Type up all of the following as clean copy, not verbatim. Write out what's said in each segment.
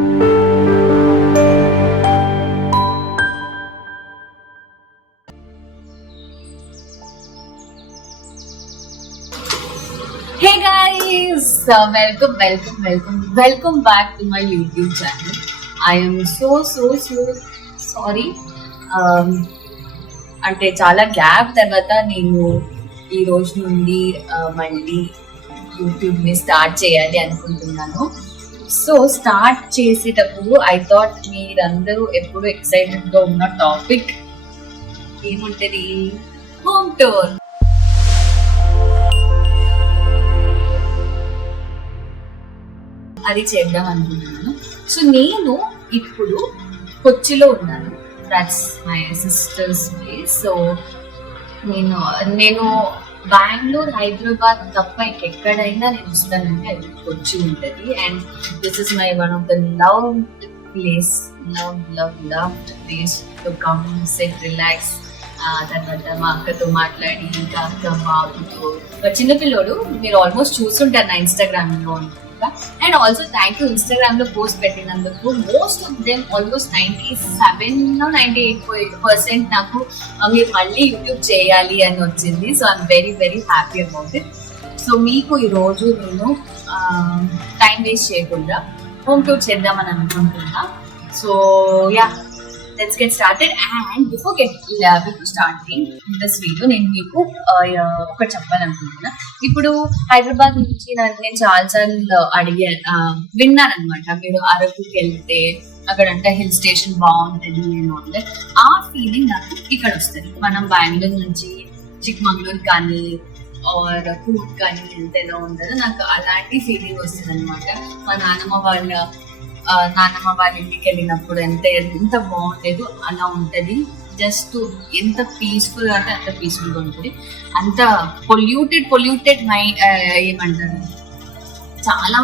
Hey guys, welcome back to my YouTube channel. I am so sorry. అంటే చాలా gap తర్వాత నేను ఈ రోజు నుండి మళ్ళీ యూట్యూబ్ని స్టార్ట్ చేయాలి అనుకుంటున్నాను. సో స్టార్ట్ చేసేటప్పుడు ఐ థాట్ మీరందరూ ఎప్పుడు ఎక్సైటెడ్గా ఉన్న టాపిక్ ఏముంటుంది, హోమ్ టూర్. అది చేద్దాం అనుకుంటున్నాను. సో నేను ఇప్పుడు కొచ్చిలో ఉన్నాను. That's my sisters place. So నేను బెంగళూరు, హైదరాబాద్ తప్ప ఎక్కడైనా నేను వస్తానంటే అది కొచ్చి ఉంటుంది. And this is my one of the loved place to come SIT relax. తర్వాత మా అక్కతో మాట్లాడి, ఇంకా అక్క బాబుతో, చిన్నపిల్లోడు మీరు ఆల్మోస్ట్ చూస్తుంటారు నా ఇన్స్టాగ్రామ్ లో. And also thank you Instagram లో పోస్ట్ పెట్టినందుకు. మోస్ట్ ఆఫ్ దెమ్ ఆల్మోస్ట్ 97-98% నాకు మీరు మళ్ళీ యూట్యూబ్ చేయాలి అని వచ్చింది. So I'm very happy about it. So మీకు ఈరోజు నేను టైం వేస్ట్ చేయకుండా హోమ్ టూర్ చేద్దామని అనుకుంటున్నా. So yeah, let's get started. And before starting this video, నేను మీకు ఒకటి చెప్పాలనుకుంటున్నా. ఇప్పుడు హైదరాబాద్ నుంచి నేను చాలాసార్లు విన్నాను అనమాట, మీరు అరకుకి వెళ్తే అక్కడంటే హిల్ స్టేషన్ బాగుంటుంది అంటే ఆ ఫీలింగ్ నాకు ఇక్కడ వస్తుంది. మనం బెంగళూరు నుంచి చిక్మంగళూరు కానీ ఆర్ కూర్గ్ కానీ వెళ్తే ఎలా ఉంటుందో నాకు అలాంటి ఫీలింగ్ వస్తుంది అనమాట. మా నాన్నమ్మ వాళ్ళ ఇంటికి వెళ్ళినప్పుడు ఎంత బాగుండేదో అలా ఉంటది. జస్ట్ ఎంత పీస్ఫుల్ గా అంటే అంత పీస్ఫుల్ గా ఉంటుంది. అంత పొల్యూటెడ్ ఏమంటారు, చాలా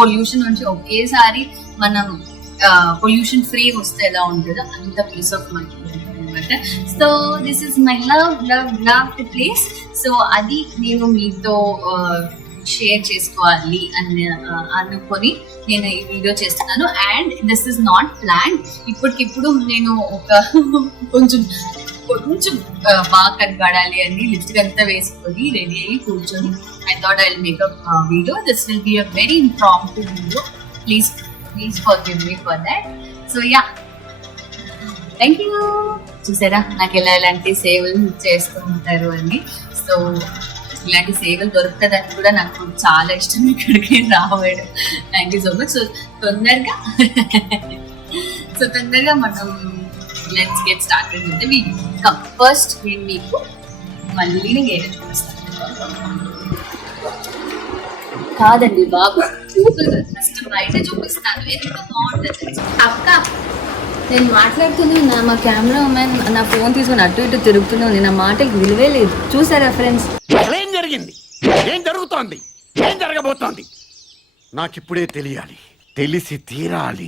పొల్యూషన్ నుంచి ఒకేసారి మనం పొల్యూషన్ ఫ్రీ వస్తే ఎలా ఉంటుందో అంత పీస్ ఆఫ్ మైండ్ అనమాట. So this is my love place. So అది నేను మీతో షేర్ చేసుకోవాలి అని అనుకొని నేను ఈ వీడియో చేస్తున్నాను. And this is not plan. ఇప్పటికిప్పుడు నేను కొంచెం బాగా కనపడాలి అని లిప్స్టిక్ అంతా వేసుకొని రెడీ అయ్యి కూర్చొని I thought I will make a video. This will be a very impromptu video. Please forgive me for that. So yeah, thank you. చూసారా నాకు ఇలాంటి సేవలు చేస్తూ ఉంటారు అని. సో ఇలాంటి సేవలు దొరుకుతుందని కూడా నాకు చాలా ఇష్టం ఇక్కడికి రావడం. Thank you so much. So తొందరగా మనం let's get started with the video. First నేను మీకు మళ్ళీ గేట్ చూపిస్తాను. కాదండి బాబు, ఫస్ట్ బయట చూపిస్తాను, ఎంత బాగుంటుంది. అక్క నేను మాట్లాడుతూనే ఉన్నా, మా కెమెరా మ్యాన్ నా ఫోన్ తీసుకుని అటు ఇటు తిరుగుతూనే ఉంది. నా మాటకి విలువే లేదు. చూసారా ఫ్రెండ్స్, ఏం జరిగింది, ఏం జరుగుతోంది, ఏం జరగబోతోంది నాకిప్పుడే తెలియాలి, తెలిసి తీరాలి.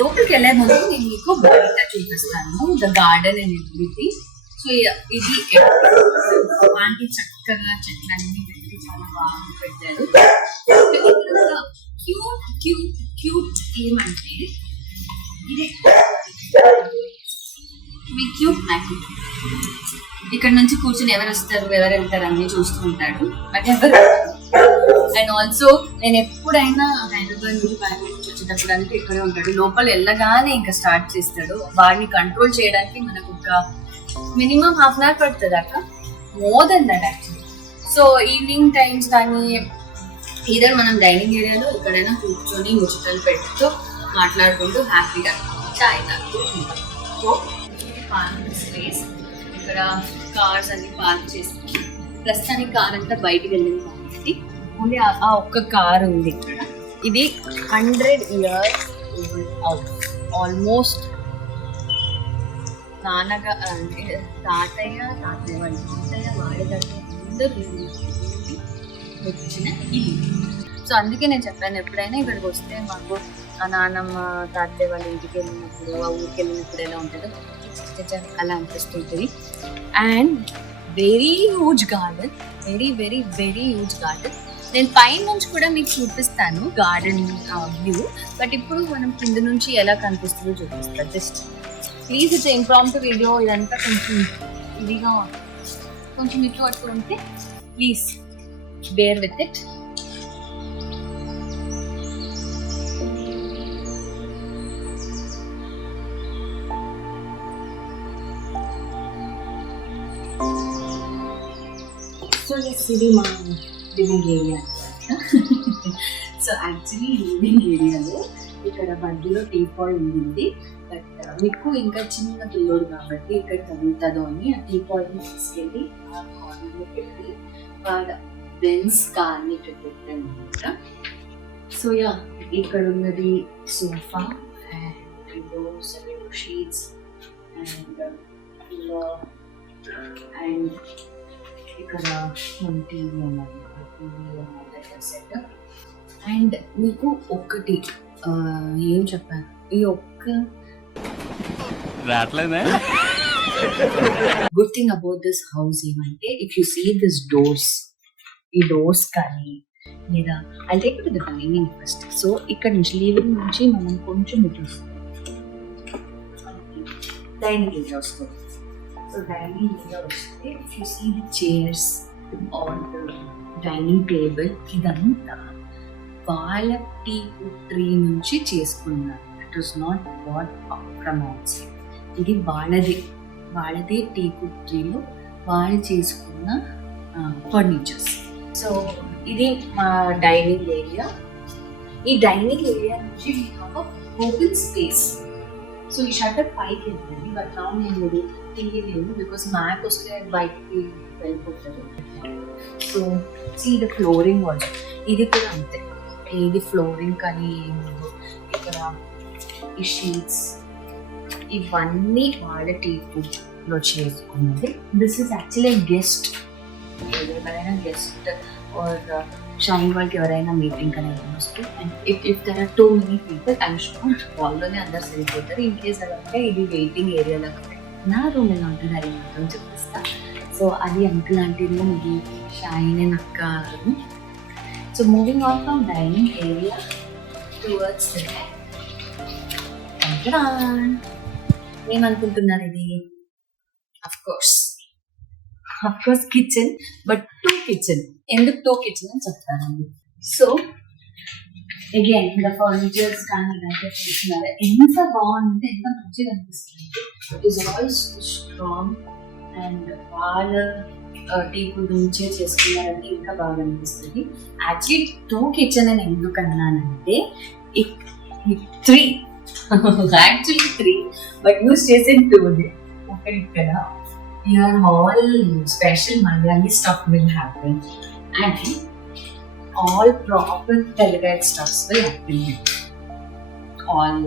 లోపలికి వెళ్ళే ముందు నేను మీకు బయట చూపిస్తాను, the garden and everything. So ఇది అలాంటి చక్కగా చెట్లన్నీ పెట్టి చాలా బాగా పెట్టారు. క్యూట్ ఏమంటే ఇదే మీ క్యూట్ నాకు. ఇక్కడ నుంచి కూర్చొని ఎవరు వస్తారు ఎవరు వెళ్తారు అన్ని చూస్తూ ఉంటాడు, బట్ ఎవరు. అండ్ ఆల్సో నేను ఎప్పుడైనా హైదరాబాద్ నుంచి బెంగళూరు నుంచి వచ్చేటప్పుడు అంటే ఇక్కడే ఉంటాడు. లోపల వెళ్ళగానే ఇంకా స్టార్ట్ చేస్తాడు. వాడిని కంట్రోల్ చేయడానికి మనకు ఒక మినిమం హాఫ్ అన్ అవర్ పడుతుంది అక్క, more than that actually. So evening times కానీ ఇదర్ మనం డైనింగ్ ఏరియాలో ఎక్కడైనా కూర్చొని ముచ్చటలు పెడుతూ మాట్లాడుకుంటూ హ్యాపీగా చాయ్ తాగుతూ ఉంటాం. సో పార్కింగ్ స్పేస్, ఇక్కడ కార్స్ అన్ని పార్క్ చేసి, ప్రస్తుతానికి కార్ అంతా బయటికి వెళ్ళింది కాబట్టి ఓన్లీ ఆ ఒక్క కార్ ఉంది ఇక్కడ. ఇది 100 years ఆల్మోస్ట్. తాతయ్య వాడేదంటే అందరూ వచ్చిన ఇల్లు. సో అందుకే నేను చెప్పాను, ఎప్పుడైనా ఇక్కడికి వస్తే మాకు ఆ నాన్నమ్మ తాతయ్య వాళ్ళ ఇంటికి వెళ్ళినప్పుడు, ఆ ఊరికి వెళ్ళినప్పుడు ఎలా ఉంటుందో అలా అనిపిస్తుంటుంది. And very huge garden, very huge garden. నేను పైన నుంచి కూడా మీకు చూపిస్తాను గార్డెన్ వ్యూ, బట్ ఇప్పుడు మనం కింద నుంచి ఎలా కనిపిస్తుందో చూపిస్తాను. Just please it's impromptu video, ఇదంతా కొంచెం ఇదిగా కొంచెం ఇటు అటు ఉంటే please bear with it. So ఇది మా living area. So actually living ఏరియాలో ఇక్కడ మధ్యలో టీ పాయింట్ ఉంది, బట్ మీకు ఇంకా చిన్న పిల్లోడు కాబట్టి ఇక్కడ తగులుతుందో అని ఆ టీ పాయింట్ని తీసుకెళ్ళి ఆ కార్నర్లో పెట్టి వాళ్ళ బెన్స్ కార్ని ఇక్కడ పెట్టాను అనమాట. సో యా, ఇక్కడ ఉన్నది sofa and windows and sheets and ఇక్కడ టీవీ ఉన్నది, సెటప్. అండ్ మీకు ఒకటి ఏం చెప్పాను, ఈ ఒక్క good thing about this house ఏమంటే, if you see this doors, ఈ డోర్స్ కానీ లేదా I take to the dining first. So ఇక్కడ నుంచి లివింగ్ నుంచి మనం కొంచెం ఇటు డైనింగ్ ఏరియా వస్తుంది. సో డైనింగ్ ఏరియా వస్తే if you see the chairs on the dining table, ఇదంతా వాళ్ళ టీ ట్రీ నుంచి చేసుకున్నారు. It was not what from out side. ఇది వాళ్ళదే టీ ట్రీలో వాళ్ళు చేసుకున్న ఫర్నిచర్స్. సో ఇది మా డైనింగ్ ఏరియా. ఈ డైనింగ్ ఏరియా నుంచి ఓపెన్ స్పేస్. సో ఈ షట్టర్ పైకి వెళ్తుంది, బట్ నా నేను తీయలేను బికాస్ మ్యాక్ వస్తే బయటికి వెళ్ళిపోతుంది. So see the flooring also, ఇది కూడా అంతే, ఇది ఫ్లోరింగ్ కానీ ఏమో. ఇక్కడ ఈ షీట్స్ ఇవన్నీ వాళ్ళ టీలో చేసుకున్నది. దిస్ ఈస్ యాక్చువల్లీ గెస్ట్, ఎవరైనా గెస్ట్ ఆర్ షైన్ వాళ్ళకి ఎవరైనా మీటింగ్ అనేది వస్తే, and if there are too many people I'm sure వాళ్ళలోనే అందరు సరిపోతారు. ఇన్ కేస్ అలా అంటే ఇది వెయిటింగ్ ఏరియాలో నా రూమ్ ఎలా ఉంటుంది అది మాత్రం చూపిస్తా. సో అది అంకుల్ ఆంటీ రూమ్, ఇది షైన్ అండ్ అక్క room. So moving on from dining area towards ఏమనుకుంటున్నారు ఇది? Of course kitchen, but two kitchen. ఎందుకు టూ కిచెన్ అని చెప్తానండి. సో అగైన్ ద ఫర్నిచర్స్ కానీ ఇదంతా చూస్తున్నారా ఎంత బాగుంటే, ఎంత మంచిగా అనిపిస్తుంది. It is all strong and వాళ్ళ టీపు నుంచే చేసుకున్నారంటే ఇంకా బాగా అనిపిస్తుంది. యాక్చువల్లీ టూ కిచెన్ అని ఎందుకు అన్నానంటే, three actually three, but use చేసే టూ. ఒకటి ఇక్కడ your all special Malayali stuff will happen and all proper Telugu stuffs will happen here. All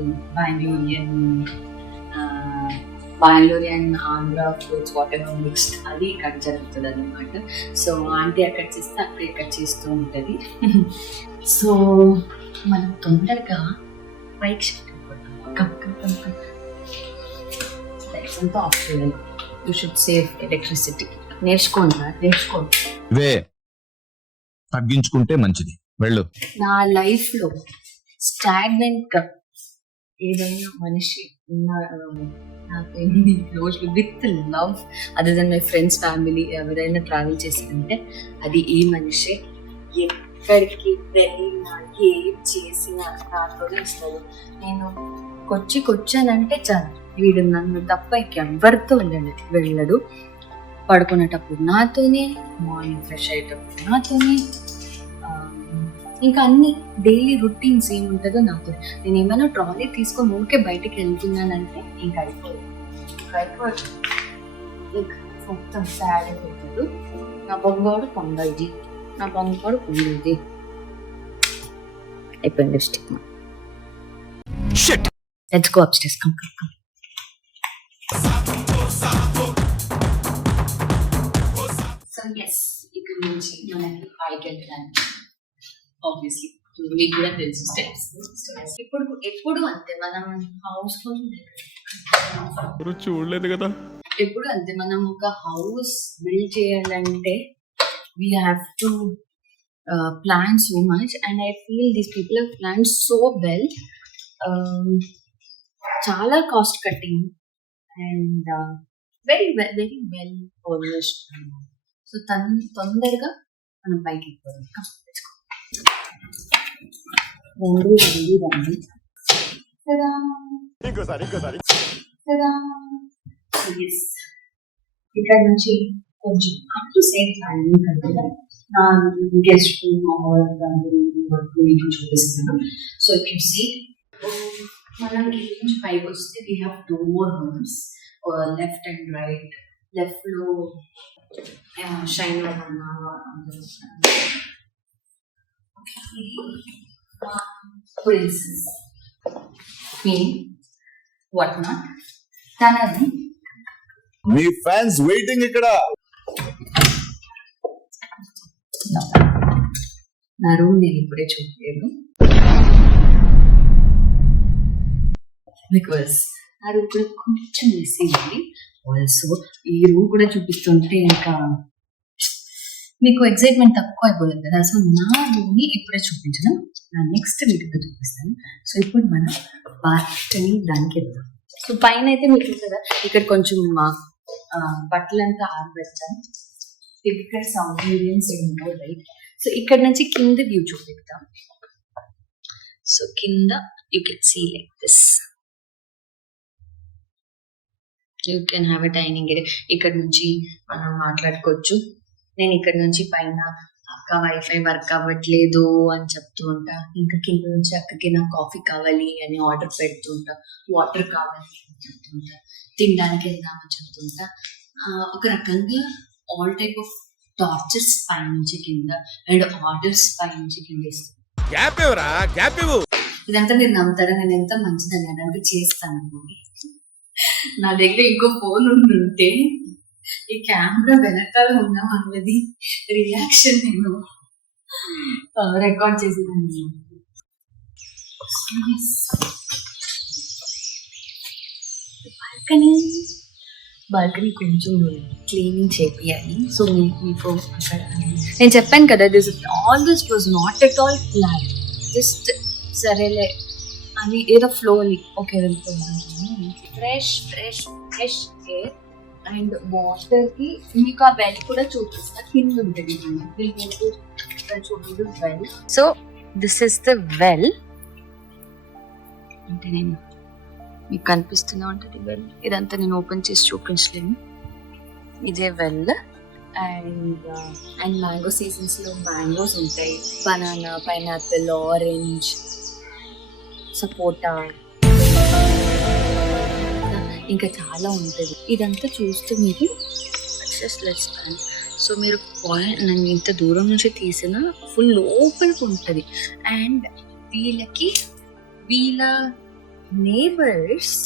Bangalorean Andhra foods whatever mixed అది ఇక్కడ జరుగుతుంది అనమాట. సో ఆంటీ అక్కడ చేస్తే అక్కడ ఇక్కడ చేస్తూ ఉంటుంది. సో మనం తొందరగా బైక్ షిఫ్ట్ అయిపోతాం. లైట్స్ ఆఫ్ చేయాలి. You should save electricity. నేర్చుకోండి. తగ్గించుకుంటే మంచిది. వెళ్ళు. నా లైఫ్ లో స్టాగ్నెంట్ గా ఏదైనా మనిషి నాకు రోజులు with love other than my friends family ఎవరైనా ట్రావెల్ చేసిందంటే అది ఈ మనిషే. ఎక్కడికి వెళ్ళినా ఏం చేసినా నాతోనే వస్తాడు. నేను కొచ్చానంటే చాలు, వీడు నన్ను తప్ప ఇంకెవ్వరితో వెళ్ళడు. పడుకునేటప్పుడు నాతోనే, మార్నింగ్ ఫ్రెష్ అయ్యేటప్పుడు నాతోనే, ఇంకా అన్ని డైలీ రొటీన్స్ ఏముంటుందో నాతో. నేను ఏమైనా ట్రాలీ తీసుకొని ఊరికే బయటికి వెళ్తున్నానంటే ఇంకా అయిపోదు. ఇంకా మొత్తం సాడ్ అయిపోతాడు. నా బంగారు కొండ ఇది, నా బంగారు కొండ ఇది అయిపోయింది. Lipstick let's go upstairs. Come. So yes, ఇక్కడ నుంచి మనకి పైకి వెళ్ళడానికి ఆబ్వియస్లీ మీకు కూడా తెలుసు స్టెప్స్. ఎప్పుడు అంతే మనం హౌస్ చూడలేదు కదా, ఎప్పుడు అంతే మనం ఒక హౌస్ బిల్డ్ చేయాలంటే we have to planned so much, and I feel these people have planned so well. Chala cost cutting and very well polished. So తొందరగా మనం పైకి ఎక్కుదాం. రండి. Yes. ఇక్కడ నుంచి కొంచెం అప్ టు సైడ్ ప్లానింగ్ కదా నా గెస్ట్ మీకు చూపిస్తాను. సో ఇఫ్ యూ సీ మనం కింద నుంచి పైకి వస్తే we have 2 more rooms, left and right. Left లో shine princess queen what not తనని మీ ఫ్యాన్స్ వెయిటింగ్ ఇక్కడ. నా రూమ్ నేను ఇప్పుడే చూడలేదు బికాస్ నా రూమ్ కూడా కొంచెం మిస్ అయింది. ఆల్సో ఈ రూమ్ కూడా చూపిస్తుంటే ఇంకా మీకు ఎక్సైట్మెంట్ తక్కువ అయిపోతుంది కదా. సో నా రూమ్ ని ఇప్పుడే చూపించడం నా నెక్స్ట్ వీడియోలో చూపిస్తాను. సో ఇప్పుడు మనం బాల్కనీ దానికి వెళ్దాం. సో పైన అయితే మీకు కదా ఇక్కడ కొంచెం బట్టలంతా ఆరబెట్టాను. టిపికల్ సౌత్ ఇండియన్స్ ఏమో రైట్. సో ఇక్కడ నుంచి కింద వ్యూ చూపిద్దాం. సో కింద you can see like this. You can have a dining area. ఇక్కడ నుంచి మనం మాట్లాడుకోవచ్చు. నేను ఇక్కడ నుంచి పైన అక్క వైఫై వర్క్ అవ్వట్లేదు అని చెప్తూ ఉంటా. ఇంకా కింద నుంచి అక్కకి నాకు కాఫీ కావాలి అని ఆర్డర్ పెడుతుంటా. వాటర్ కావాలి అని చెప్తుంటా. తినడానికి వెళ్దామని చెప్తుంటా. ఒక రకంగా ఆల్ టైప్ ఆఫ్ టార్చర్స్ పై నుంచి కింద అండ్ ఆర్డర్స్ పై నుంచి కింద ఇస్తాను. ఇదంతా మీరు నమ్ముతారా? నేను ఎంత మంచిదని అదంతా చేస్తాను. నా దగ్గర ఇంకో ఫోన్ ఉంటుంటే ఈ కెమెరా వెనకాల ఉన్న వాళ్ళది రియాక్షన్ నేను రికార్డ్ చేసేదాన్ని. బాల్కనీ కొంచెం క్లీనింగ్ చేపియాలి. సో మీకు అక్కడ నేను చెప్పాను కదా this was not at all plan. Just సరేలే అని ఏదో ఫ్లోని ఓకే వెళ్ళిపోయింది. ఫ్రెష్ ఎయిర్ అండ్ వాటర్ కి మీకు ఆ వెల్ కూడా చూపిస్తా. కింద ఉంటుంది చూడండి well. So this is the well. అంటే నేను మీకు కనిపిస్తూనే ఉంటుంది వెల్. ఇదంతా నేను ఓపెన్ చేసి చూపించలేను. ఇదే వెల్. అండ్ మ్యాంగో సీజన్స్ లో మ్యాంగోస్ ఉంటాయి. బనానా, పైనాపిల్, ఆరెంజ్, సపోటా, ఇంకా చాలా ఉంటుంది. ఇదంతా చూస్తే మీరు సో మీరు పాయింట్ నన్ను ఇంత దూరం నుంచి తీసిన ఫుల్ లోపలికి ఉంటుంది. అండ్ వీళ్ళ నేబర్స్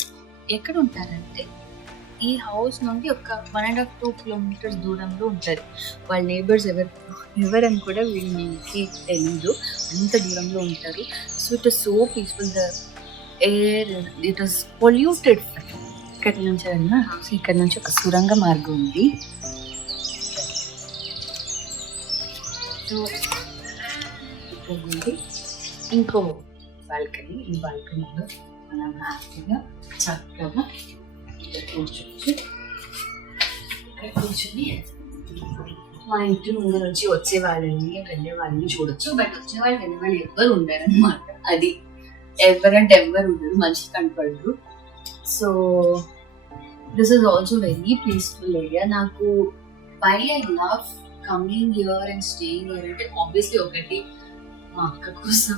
ఎక్కడ ఉంటారంటే ఈ హౌస్ నుండి ఒక 1.5-2 kilometers దూరంలో ఉంటారు. వాళ్ళ నేబర్స్ ఎవరని కూడా వీళ్ళకి తెలీదు. అంత దూరంలో ఉంటారు. So it was so peaceful. The air it was polluted. ఇక్కడ నుంచి ఇక్కడ నుంచి ఒక సురంగ మార్గం ఉంది. సో ఇక్కడ నుండి ఇంకో బాల్కనీ. ఈ బాల్కనీలో మనం హ్యాపీగా చక్కగా కూర్చొని మా ఇంటి ముందు నుంచి వచ్చే వాళ్ళని వెళ్ళే వాళ్ళని చూడొచ్చు. బట్ వచ్చే వాళ్ళు వెళ్ళే వాళ్ళు ఎవ్వరు ఉండరు అనమాట. అది ఎవరంటే ఎవ్వరు ఉండరు, మనిషి కనపడరు. So this is also very peaceful area. నాకు why I love coming here and staying here అంటే ఆబ్వియస్లీ ఒకటి మా అక్క కోసం,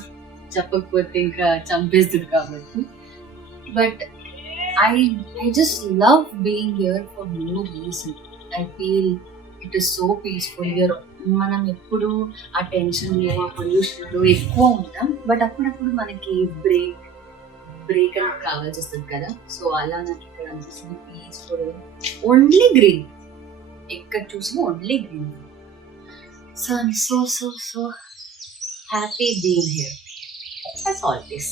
చెప్పకపోతే ఇంకా చంపేస్తుంది కాబట్టి. But I just love being here for no reason. I feel it is so peaceful here. మనం ఎప్పుడు ఆ టెన్షన్ లో ఆ పొల్యూషన్ లో ఎక్కువ ఉంటాం. బట్ అప్పుడప్పుడు మనకి బ్రేక్ అనేది కావాల్సి వస్తుంది కదా. సో అలా నాకు ఇక్కడ అనిపిస్తుంది పీస్ఫుల్. ఓన్లీ గ్రీన్, ఎక్కడ చూసినా only green. So I'm so happy being here. That's all this.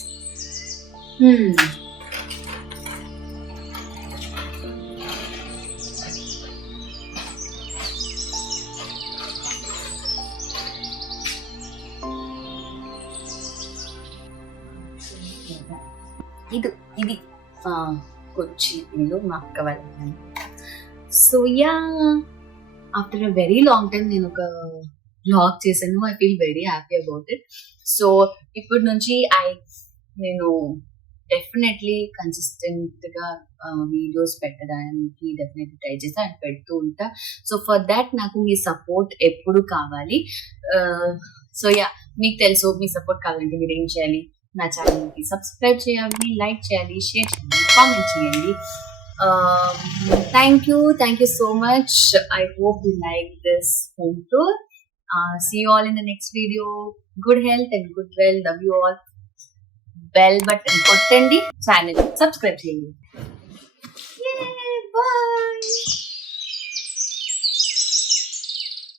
ఇది కొచ్చి ఇల్లు మా అక్క వాళ్ళ. So yeah, after a very long time నేను ఒక బ్లాగ్ చేశాను. I feel very happy about it. So ఇప్పటి నుంచి నేను డెఫినెట్లీ కన్సిస్టెంట్ గా వీడియోస్ పెట్టడానికి డెఫినెట్లీ ట్రై చేస్తా అండ్ పెడుతూ ఉంటా. సో ఫర్ దాట్ నాకు మీ సపోర్ట్ ఎప్పుడు కావాలి. సో యా, మీకు తెలుసు మీ సపోర్ట్ కావాలంటే మీరు ఏం చేయాలి, నా ఛానల్కి సబ్స్క్రైబ్ చేయాలి, లైక్ చేయాలి, షేర్ చేయాలి, కామెంట్ చేయండి. Thank you so much. I hope you like this home tour. See you all in the next video. Good health and good well. Love you all. Bell button kottandi, channel subscribe cheyandi. Yay, bye.